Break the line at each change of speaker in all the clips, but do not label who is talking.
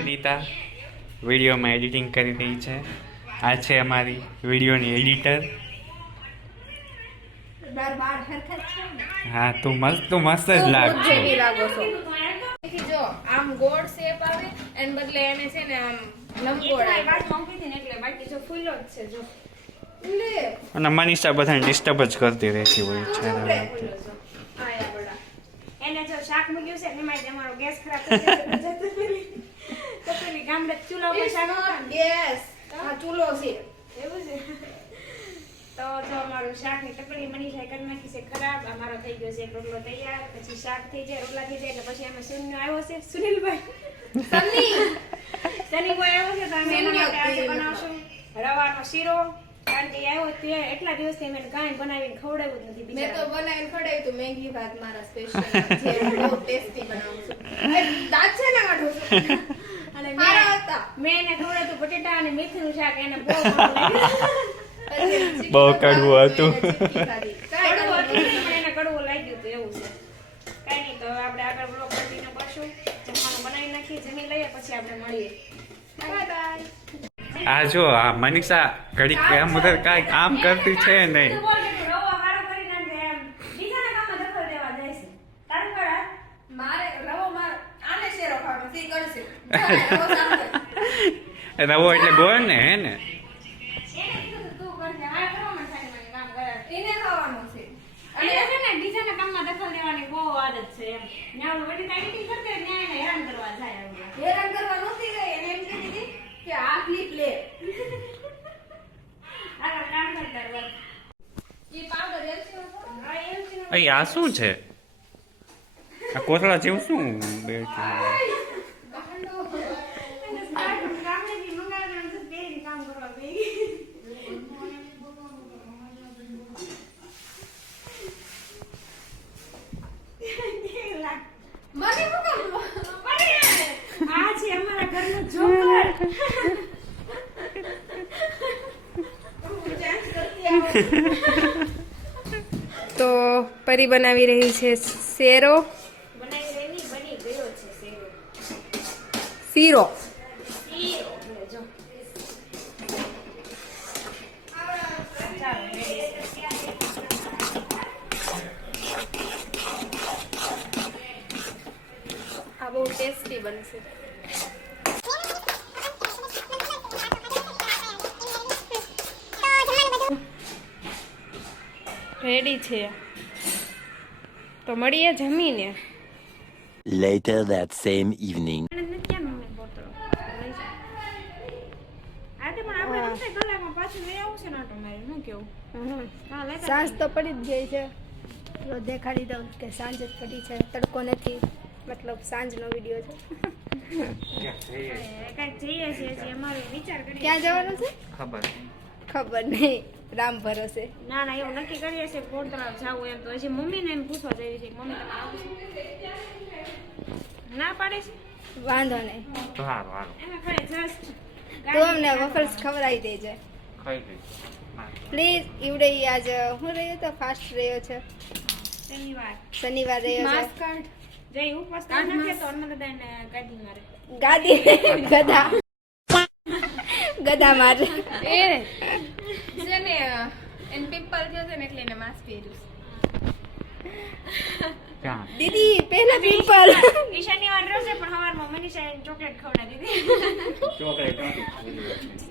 અનિતા વિડીયોમાં એડિટિંગ કરી રહી છે. આ છે અમારી વિડીયોની એડિટર. હા તું મસ્ત તું મસ્ત જ લાગ છો.
જો આમ ગોળ શેપ આવે એન બદલે એને છે ને આમ લંબગોળ
એટલે બાકી જો ફૂલો જ છે જો.
અને મનીષા બધાને ડિસ્ટર્બ જ કરતી રહેતી હોય છે.
એને જો શાક મૂક્યું છે એમાં ગેસ ખરાબ થઈ જશે તો જતું પેલી ગામડે ચૂલા ઉપર શાક.
ગેસ આ ચૂલો છે.
એવું છે? તો જો અમારું શાકની ટકડી મની જાય કરી નાખી છે ખરાબ. અમારો થઈ ગયો છે રોટલો તૈયાર પછી શાક થઈ જાય રોટલા થઈ જાય એટલે પછી અમે સુનિલ આવ્યો છે. સુનિલભાઈ.
સની
સનીભાઈ આવ્યો છે તો અમે એના માટે આજે બનાવશું. રવાનો શીરો. કારણ કે આવ્યો તે એટલા દિવસથી મેં કાંઈ બનાવીને ખવડાવ્યું જ નથી
મેં તો બનાવીને ખવડાવ્યું તું મેગી ભાત મારા સ્પેશિયલ જે બહુ ટેસ્ટી બનાવું છું. દાંત છે ને કાઢું છું
અને મેં એને ખવડાવ્યું બટેટા અને મેથીનું શાક એને બહુ
કડવું હતું.
કડવું
કડવું
હતું પણ એને કડવું લાગ્યું હતું એવું છે. કાંઈ નહીં તો હવે આપણે આગળ બ્લોગ કન્ટિન્યુ કરશું. જમવાનું બનાવી નાખીએ જમી લઈએ પછી આપણે મળીએ.
બાય બાય
આ જો આ મનીષા ઘડીક આમ બધા કાંઈક આમ કરતી છે નહીં.
ગઈ એને એમ કીધી હતી કે આ ક્લિપ લે.
આગળ કામ કરતા રહો.
ઈ પાવડર એલચીનો થોડો
હા, ને.
આ શું છે? આ કોથળા જેવું શું બેઠું
ગાંડો.
અને સ્ટાર્ટ ગામડેથી મંગાવીને તો પહેરીને કામ કરવા બેસી. કેવું લાગે?
મને શું કામ
અરે, આ છે અમારા ઘરનું જોકર.
ચાન્સ કરતી આવો. તો પરી બનાવી રહી છે શેરો.
શેરો.
આ બહુ ટેસ્ટી બનશે. રેડી છે. તો મળીએ જમીને.
લેટર ધેટ સેમ
ઇવનિંગ નથી ક્યાં મમ્મી બોતલો? લઈ જા. હા, પણ આપણે રમતે પાછું લઈ આવું છે ને આટો મારીને. શું કેવું? હા,
સાંજ તો પડી જ ગઈ છે. તો દેખાડી દઉં કે સાંજ જ પડી છે. તડકો નથી. મતલબ સાંજનો વીડિયો છે.
કાંઈક જઈએ છીએ અમારો વિચાર
ક્યાં જવાનું છે?
ખબર
ખબર નહીં. રામ ભરોસે.
ના ના એવું નક્કી કરીએ છીએ કોણ તરફ જવું એમ તો હજી મમ્મીને એમ પૂછવા જઈએ છીએ મમ્મી તમે આવશે ના પાડે છે?
વાંધો નહીં.
સારું સારું
એમાં ખાલી જસ્ટ
તું અમને વફલ્સ ખવડાવી દેજે.
ખાઈ લઈશ
પ્લીઝ ઈવડે આજ હું રહ્યો તો ફાસ્ટ રહ્યો છે?
શનિવાર.
શનિવાર રહ્યો
માસ્ક
છે
કાર્ડ
જઈ ઉપવાસ કરી નાખીએ તો અન્ન દાદાને ગાડી મારે.
ગાદી ગધા. ગધા મારે.
એ છે ને એને પિમ્પલ થયો છે ને એટલે એને માસ્ક પહેર્યું
દીદી પહેલા પિમ્પલ
ઈ શનિવાર રહેશે પણ સવારમાં મનીષા ચોકલેટ ખવડાવી દીધી.
ચોકલેટ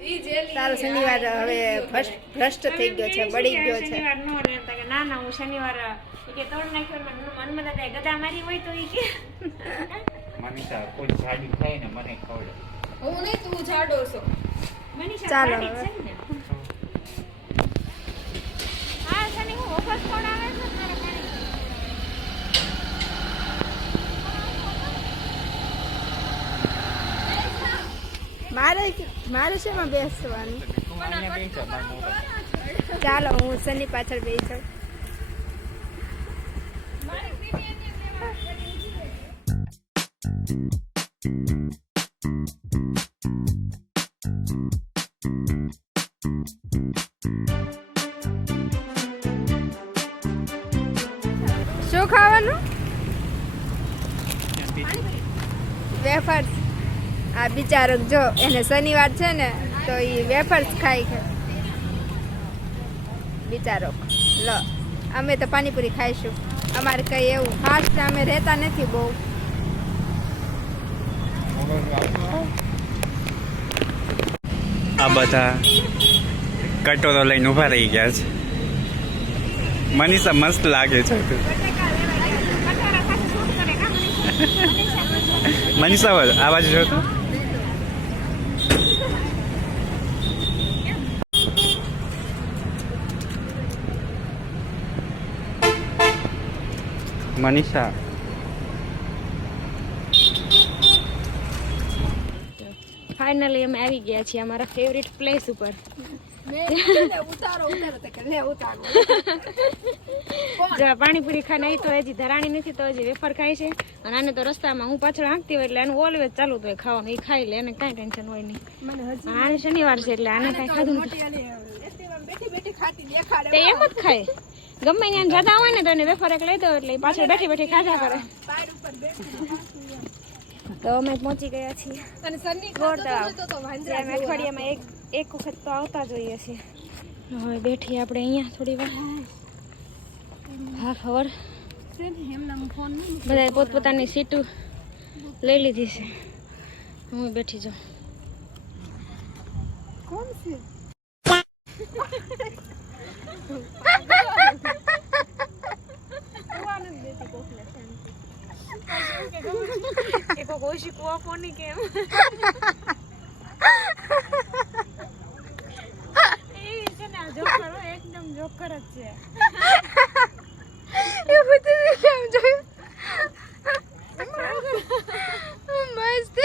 ઈ જેલી
તારો શનિવાર હવે ભ્રષ્ટ ભ્રષ્ટ થઈ ગયો છે બળી ગયો છે.
શનિવાર નો રહેતા કે ના ના હું શનિવાર કે તોડ નાખ્યો મન મન ગદા મારી હોય તો ઈ કે.
મનીષા કોઈ જાડી થાય ને મને ખવડે.
હું નહીં તું જાડો છો.
ચાલો
સાડી જ છે ને? હા શનિ હું ઓફર ખવડાવે છે? મારે
મારે શેમાં બેસવાનું. ચાલો હું સની પાછળ બેસી જાઉં. શું વેફર્સ. આ બિચારો જો એને શનિવાર છે ને તો એ વેફર્સ ખાય છે. બિચારો. લો અમે તો પાણીપુરી ખાઈશું. અમારે કઈ એવું ખાસ અમે રહેતા નથી બહુ.
આ બધા કટોરો લઈને ઊભા રહી ગયા છે. મનીષા મસ્ત લાગે છે. મનીષા બોલ, આ બાજુ જો મનીષા.
ફાઇનલી અમે આવી ગયા છીએ અમારા ફેવરિટ પ્લેસ ઉપર. પાણીપુરી ખાને આવી તો હજી ધરાણી નથી તો હજી વેફર ખાય છે. અને આને તો રસ્તામાં હું પાછળ હાંકતી હોય એટલે એનું ઓલવેજ ચાલુ હોય ખાવાનું એ ખાઈ લે એને કાંઈ ટેન્શન હોય નહીં. આને શનિવાર છે એટલે આને કાંઈ ખાધું નથી. એમ જ ખાય. ગમે ત્યાં જતા હોય ને તો એને વેફર એક લઈ દો એટલે પાછળ બેઠી બેઠી ખાધા કરે. તો અમે પહોંચી ગયા છીએ.
અને સન્ની તો
અઠવાડિયામાં એક એક વખત તો આવતા જોઈએ છીએ. હવે બેઠી આપણે અહીંયા થોડી વાર. હા ખબર? બધાએ પોતપોતાની સીટું લઈ લીધી છે. હું બેઠી જાઉં.
કોણ છે?
કોક ઓશિકું કેમ એ છે ને આ જોકર હો, એકદમ જોકર જ છે
એ બધું કેમ જોયું મસ્ત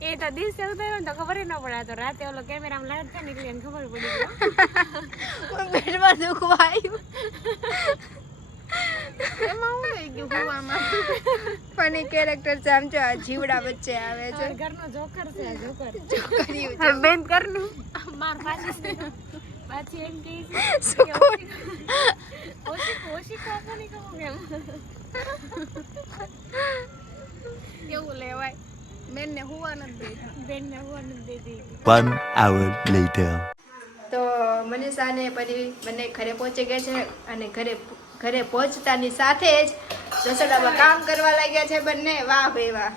એ તો દિવસે ઉતાર્યો ને તો ખબર ન પડે તો રાતે ઓલો કેમેરામાં લાઈટ થાય ને ખબર પડી
પેટમાં દુખવા આવ્યું એમાં હું થઈ ગયું હુવામાં ફની કેરેક્ટર છે આમ જો આ જીવડા વચ્ચે આવે છે
ઘરનો જોકર છે આ જોકર બેન કરનું માર પાછી પાછી એમ કહે છે કહું
કેવું લેવાય બેનને હુવા નથી દેતા.
બેન નથી દેતી.
One hour later.
તો મનીષા અને પરી બંને ઘરે પહોંચી ગયા છે અને ઘરે ઘરે પહોંચતાની સાથે જ રસોડામાં કામ કરવા લાગ્યા છે બંને. વાહ ભાઈ વાહ.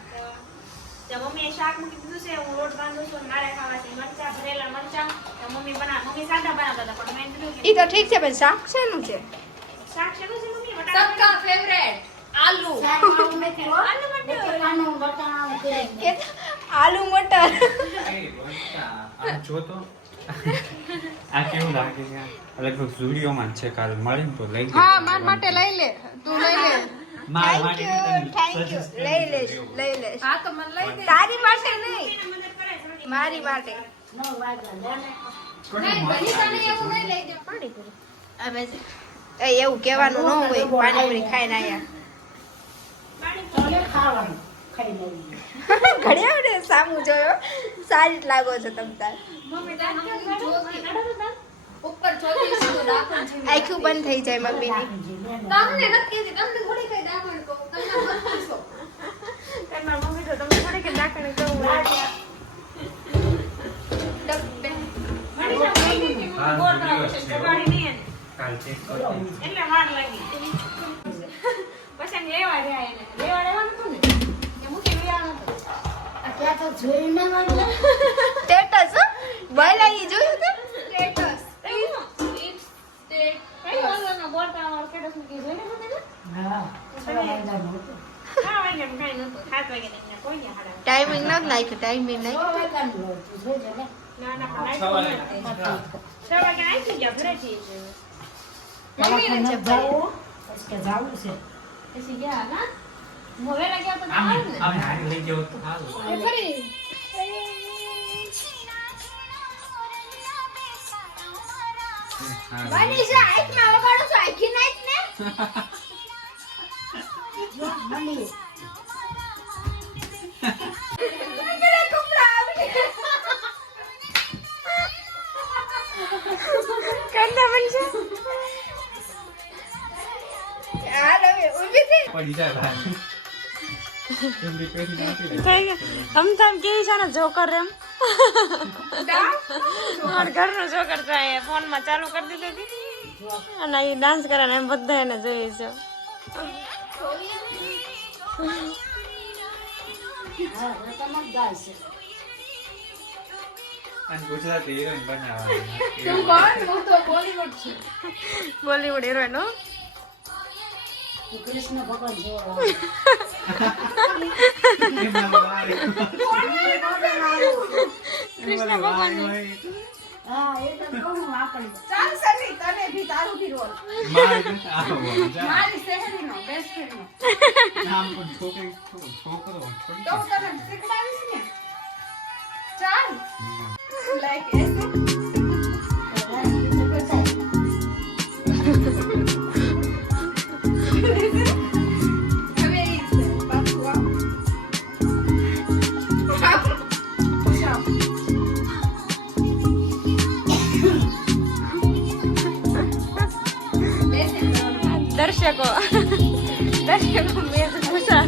તો મમ્મીએ શાક મૂકી દીધું છે હું રોટ બાંધું છું મારે ખાવા છે મરચા ભરેલા મરચા. તો મમ્મી બના મમ્મી સાદા બનાવતા હતા પણ મેં કીધું
એ તો ઠીક છે પણ શાક શેનું છે?
શાક શેનું છે મમ્મી? સબકા
ફેવરેટ આલુ.
આલુ મટર.
આ જો તો. આ કેવું લાગે છે? લગભગ ઝુડિયોમાં છે કાલ. મળીને તો લઈ
હા માર માટે લઈ લે. તું લઈ લે.
થેન્ક યુ થેન્ક યુ લઈ લે લઈ લેશ.
હા તો મને લઈ દે.
તારી માટે નહીં. મારી માટે.
એવું
કહેવાનું ન હોય પાણીપુરી ખાઈને આયા. ઘડિયા ને સામું જોયો. સારી લાગો છો તમ તાર. આખું બંધ થઈ જાય મમ્મીની.
તમને નથી તમને થોડી કઈ દાખલ કહું. તમને
મમ્મી તો તમને થોડી. એટલે વાર લાગી. લેવા એને લેવા રહેવાનું હતું ને. હતું
સ્ટેટસ બોલા ઈ જોયું તે. સ્ટેટસ.
સ્ટેટસ ને
ટાઈમિંગ નથી નાખ્યું ટાઈમિંગ નહીં
ના ના. પણ છ વાગે ગયા.
મમ્મીને છે
ના ગયા તો
આમે
આવે ને
આમે હારી લઈ ગયો તો સારું. હા.
મનીષા આંખમાં વગાડો છો આંખી નાખ ને
કંદા બનશે હાલ હવે ઊભી થઈ
જોકર એમ ઘરનું જોકર છે એ ફોનમાં ચાલુ કરી દીધી અને એ ડાન્સ કરે એમ બધા એને જોઈએ છે
બોલીવુડ હિરોઈન
તું તો બોલીવુડ છું
બોલીવુડ હિરોઈન હો
એમાં વાળ-
કૃષ્ણ ભગવાન
ચાલ સની તને ભી તારું ભી રોલ
મારે નથી આવો, જા.
મારી સહેલીનો બેસ્ટ
પણ છોકરી છોકરો
તો તને શીખવાડીશ ને ચાલ લાઈક એસે હવે
દર્શકો દર્શકો મેં પૂછા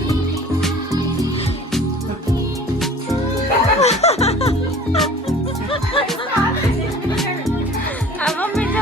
આ મમ્મી તો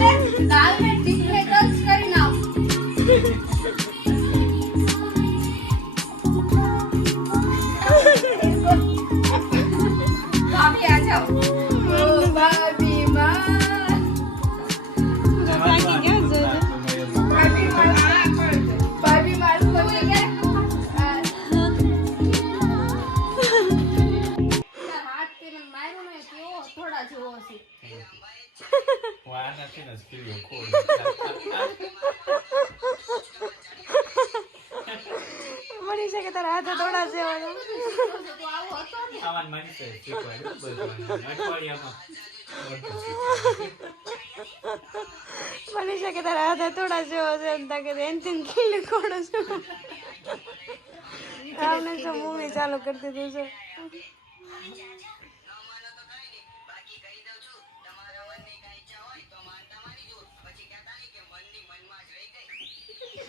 દાલ में ટીકને ટચ કરી નાખ.
હું આ નથી ને સ્કીલો ખોલ
મળી શકે તારા હાથે થોડા
ને
આવાન બધું શીખવાય.
મળી શકે તારા હાથે થોડા જેવો છે એમ તાકે એનથી કિલ કોડો છું? આમને તો મૂવી ચાલુ કરી દીધું છે.